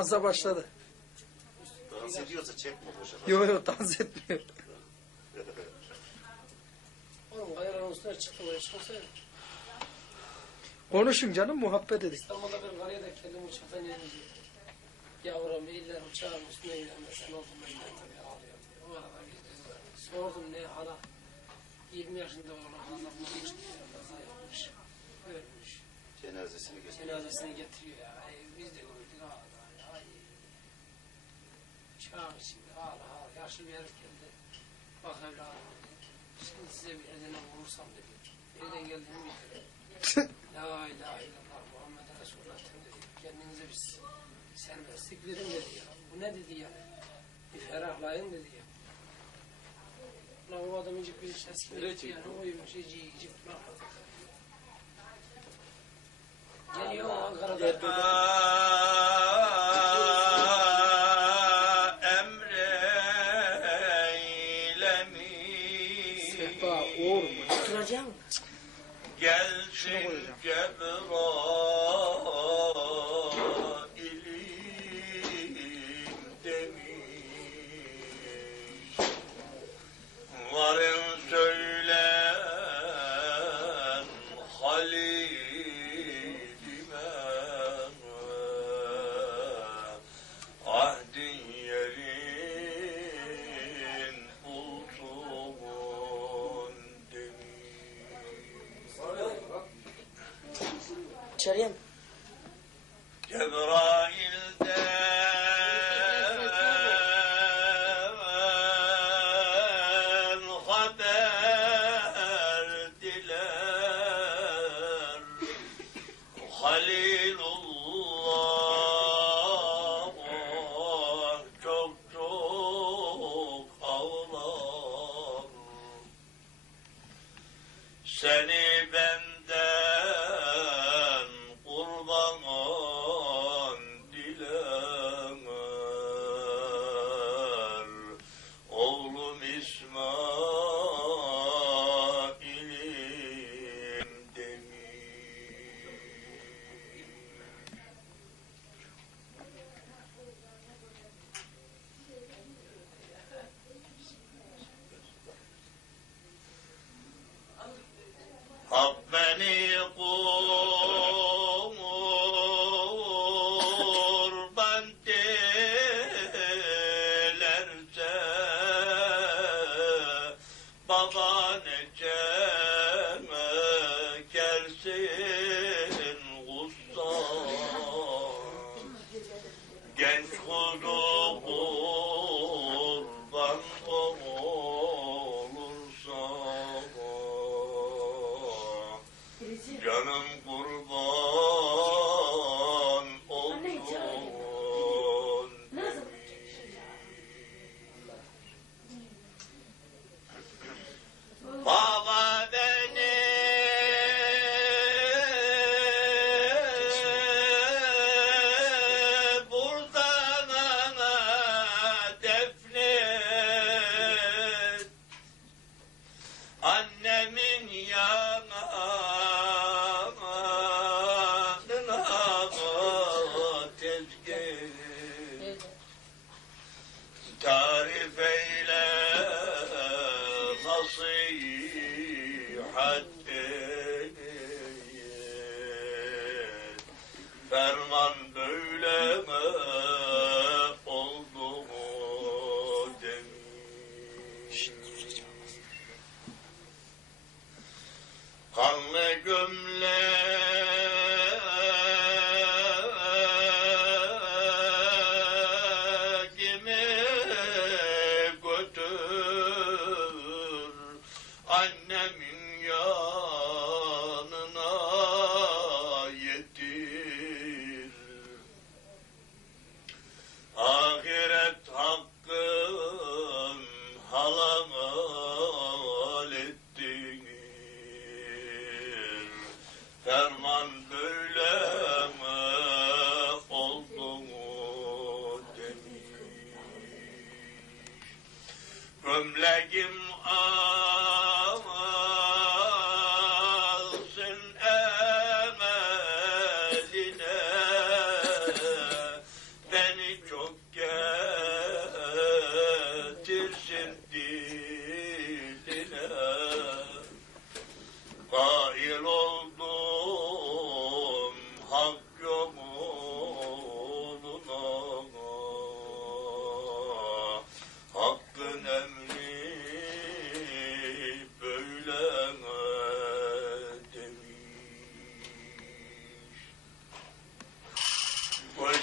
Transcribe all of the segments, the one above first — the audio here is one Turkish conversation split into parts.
dansa başladı. Dans ediyorsa çekme boşa. Yo yo dans etmiyor. Oğlum kayaların üstüne çıktı oraya çıkmasaydı. Konuşun canım muhabbet edin. İstanbul'da bir karıya da kendim uçaktan inince. Yavrum iller uçağın üstüne inemesen oldum ben de tabii ağlıyorum. O arada bir sordum ne hala. 20 yaşında olan hala bunu geçti. Kaza yapmış. Ölmüş. Cenazesini göster. Cenazesini getiriyor ya. Ay, biz de gördük ağla ağla. Ay. Çağ içinde ağla ağla. Yaşlı bir herif geldi. Bak evladım dedi. Şimdi size bir ezene vurursam dedi. Nereden geldiğini bilmiyorum. La ilahe illallah Muhammed Resulullah dedi. Kendinize bir serbestlik verin dedi ya. Bu ne dedi ya? Bir ferahlayın dedi ya. La o adam incik bir ses gibi yani oymuş icik icik Geliyor Ankara'da. Uğur mu? Oturacağım mı? Gelsin. Cebrail'im demiş Varın İçeriye mi? baba necə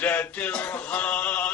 ليلة الهار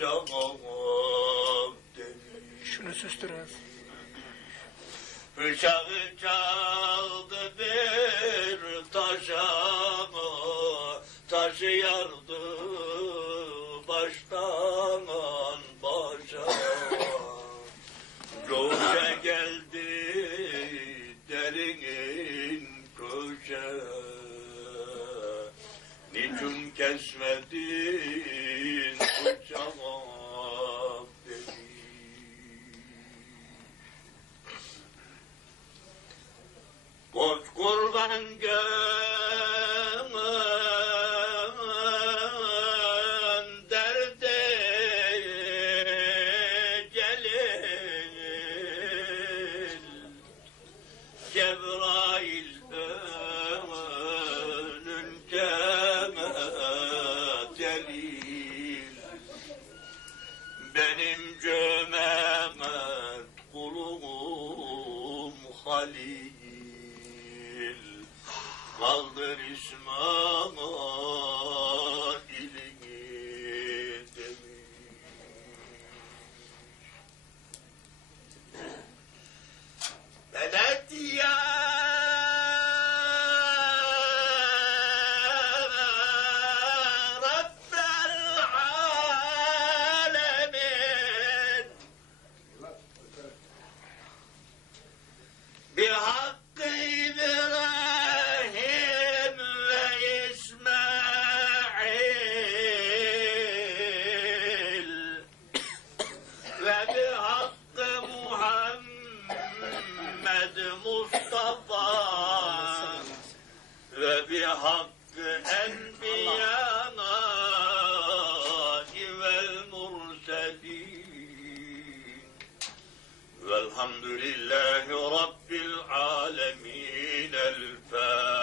bıçağımı demiş. Şunu susturunuz. Bıçağı çaldı bir taşamı Taşı yardı baştan başa. Coşa geldi derinin köşe. Niçin kesmedin benim cömert kulum Halil. Kaldır İsmail'ini Mustafa. Ve bi hakkı enbiyana vel murselin. Velhamdülillahi rabbil alemin. El fatiha.